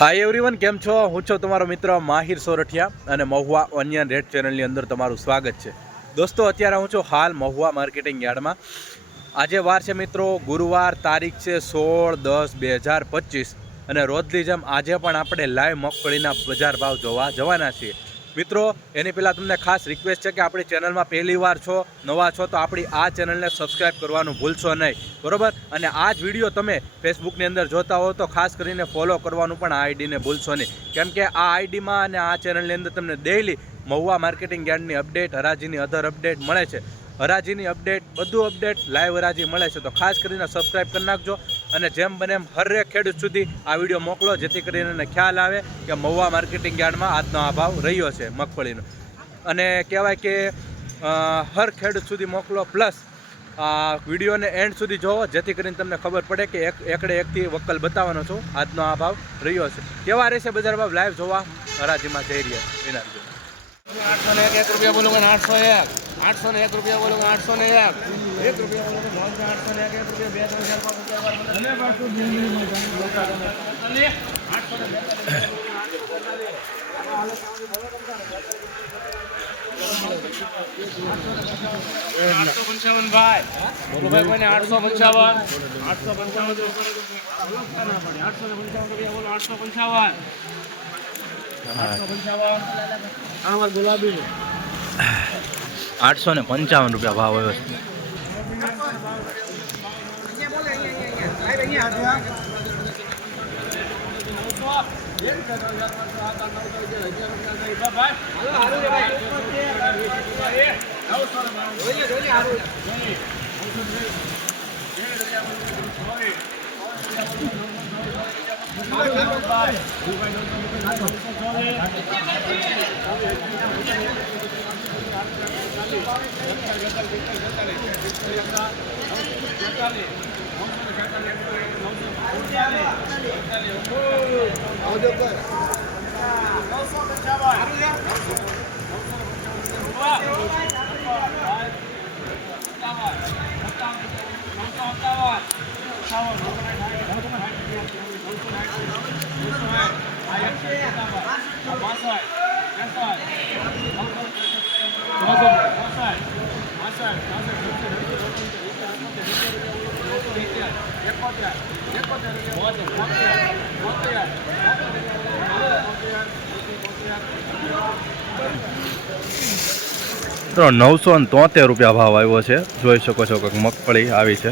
Hi everyone, કેમ છો? હું છું તમારો મિત્ર માહિર સોરઠિયા અને મહુવા ઓનિયન રેડ ચેનલની અંદર તમારું સ્વાગત છે. દોસ્તો, અત્યારે હું છું હાલ મહુવા માર્કેટિંગ યાર્ડમાં. આજે વાર છે મિત્રો ગુરુવાર, તારીખ છે 16/10/2025 અને રોજની જેમ આજે પણ આપણે લાઈવ મગફળીના બજાર ભાવ જોવા જવાના છીએ. મિત્રો, એની પહેલાં તમને ખાસ રિક્વેસ્ટ છે કે આપણી ચેનલમાં પહેલી વાર છો, નવા છો, તો આપણી આ ચેનલને સબસ્ક્રાઈબ કરવાનું ભૂલશો નહીં, બરાબર? અને આ જ વિડીયો તમે ફેસબુકની અંદર જોતા હો તો ખાસ કરીને ફોલો કરવાનું પણ આ આઈડીને ભૂલશો નહીં, કેમ કે આ આઈડીમાં અને આ ચેનલની અંદર તમને ડેઇલી મહુવા માર્કેટિંગ યાર્ડની અપડેટ, હરાજીની અધર અપડેટ મળે છે. હરાજીની અપડેટ, બધું અપડેટ, લાઈવ હરાજી મળે છે. તો ખાસ કરીને સબસ્ક્રાઈબ કરી નાખજો અને જેમ બને એમ હરેક ખેડૂત સુધી આ વિડીયો મોકલો, જેથી કરીને એને ખ્યાલ આવે કે મહુવા માર્કેટિંગ યાર્ડમાં આજનો આ ભાવ રહ્યો છે મગફળીનો. અને કહેવાય કે હર ખેડૂત સુધી મોકલો, પ્લસ વિડીયોને એન્ડ સુધી જોવો, જેથી કરીને તમને ખબર પડે કે એકડે એકથી વકલ બતાવવાનો છું આજનો આ ભાવ રહ્યો છે. કેવા રહેશે બજાર ભાવ લાઈવ જોવા હરાજીમાં જઈ રહ્યા વિનારજી. 801 रुपया बोलूँगा 801, 801 रुपया बोलूँगा 801, 1 रुपया बोलूँगा 801, 1 रुपया 855 भाई बोलो भाई कोई 855 रुपया बोलो 855 गुलाबी 855 રૂપિયા ભાવ આવ્યો છે. તો 973 રૂપિયા ભાવ આવ્યો છે. જોઈ શકો છો કે મગફળી આવી છે.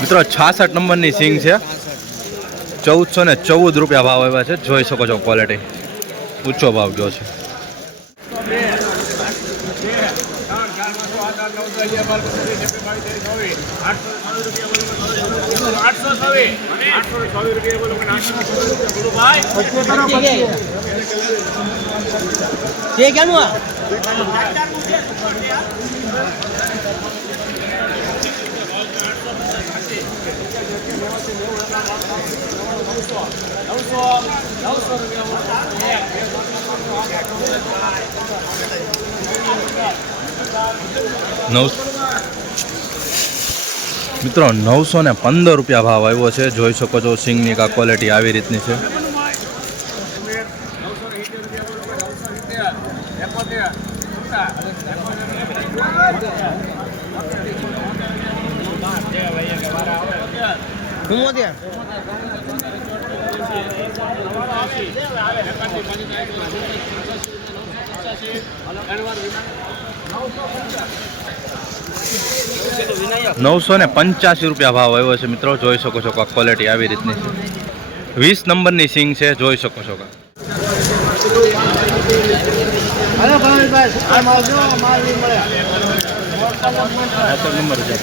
મિત્રો 66 નંબરની સિંગ છે. 1414 રૂપિયા ભાવ આવ્યા છે. જોઈ શકો છો ક્વોલિટી, ઊંચો ભાવ ગયો છે. મિત્રો 915 રૂપિયા ભાવ આવ્યો છે. જોઈ શકો છો સિંગની કા ક્વોલિટી આવી રીતની છે. ₹985 ભાવ આવ્યો છે મિત્રો. જોઈ શકો છો કે ક્વોલિટી આવી રીતની છે. 20 નંબરની સિંગ છે. જોઈ શકો છો કે નંબર છે.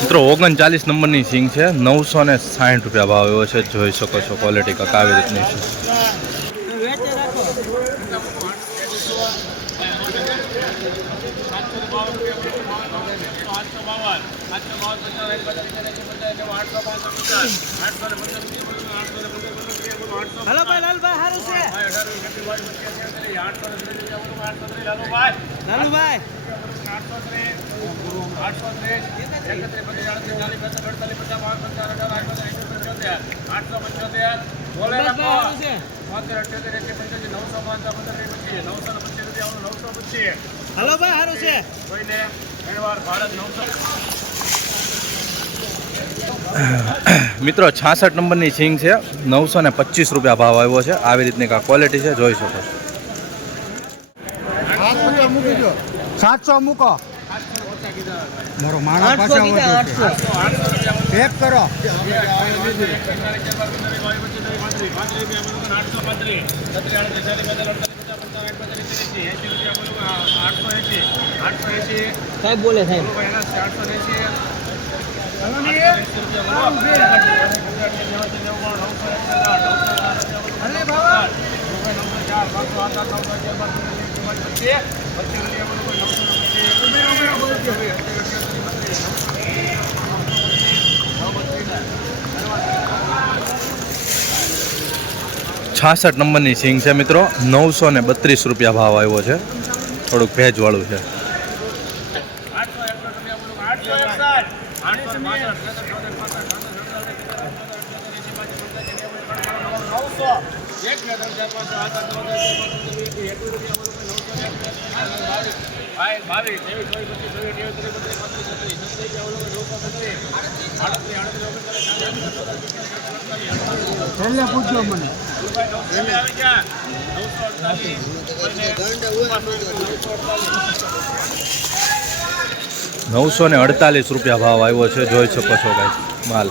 મિત્રો 39 નંબરની સિંગ છે. ₹960 ભાવ આવ્યો છે. જોઈ શકો છો ક્વોલિટી કાંક આવી રીતની છે. हेलो भाई लाल भाई हारू से लालू भाई हेलो भाई हारू से મિત્રો 66 નંબરની સિંગ છે. ₹925 ભાવ આવ્યો છે. આવી રીતની કા ક્વોલિટી છે. જોઈ શકો છો. 700 મૂકો મારો માણા પાછા પેક કરો સાહેબ બોલે સાહેબ ₹66 નંબરની સિંગ છે મિત્રો. ₹932 ભાવ આવ્યો છે. થોડુંક ભેજવાળું છે. છેલ્લે પૂછજો મને 948 ભાવ આવ્યો છે. જોઈ શકો છો ગાઈસ માલ.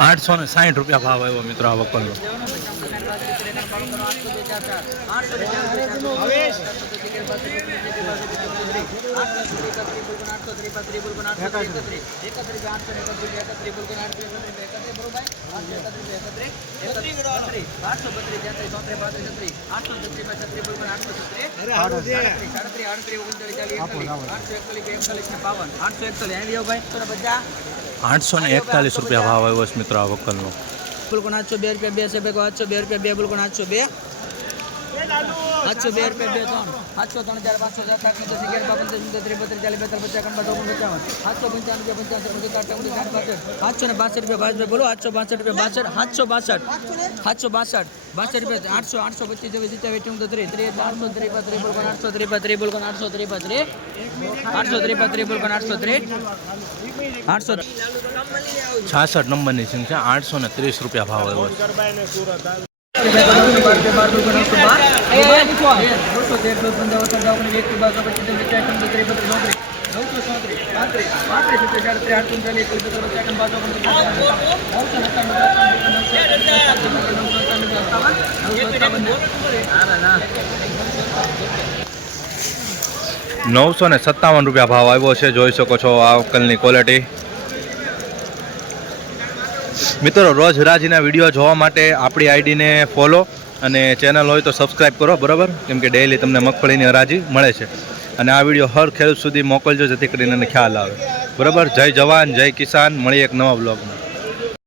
₹860 ભાવ આવ્યો મિત્રો આ વકલનો. ₹841 ભાવ આવ્યો છે મિત્રો આ વકલનો. बिल्कुल 802 रुपया 2 से 802 रुपया 2 बिल्कुल 802 702 રૂપિયા 2 3 703 755 બોલો 862 રૂપિયા 762 રૂપિયા 800 66 નંબરની સિંગ છે 830 રૂપિયા ભાવ આવ્યો છે. ₹957 ભાવ આવ્યો છે. જોઈ શકો છો આ વકલની ક્વોલિટી. મિત્રો, રોજ હરાજીના વિડીયો જોવા માટે આપણી આઈડીને ફોલો અને ચેનલ હોય તો સબસ્ક્રાઈબ કરો, બરાબર? કેમ કે ડેઈલી તમને મગફળીની હરાજી મળે છે. અને આ વિડીયો હર ખેડૂત સુધી મોકલજો જેથી કરીને એને ખ્યાલ આવે, બરાબર? જય જવાન, જય કિસાન. મળીએ એક નવા બ્લોગમાં.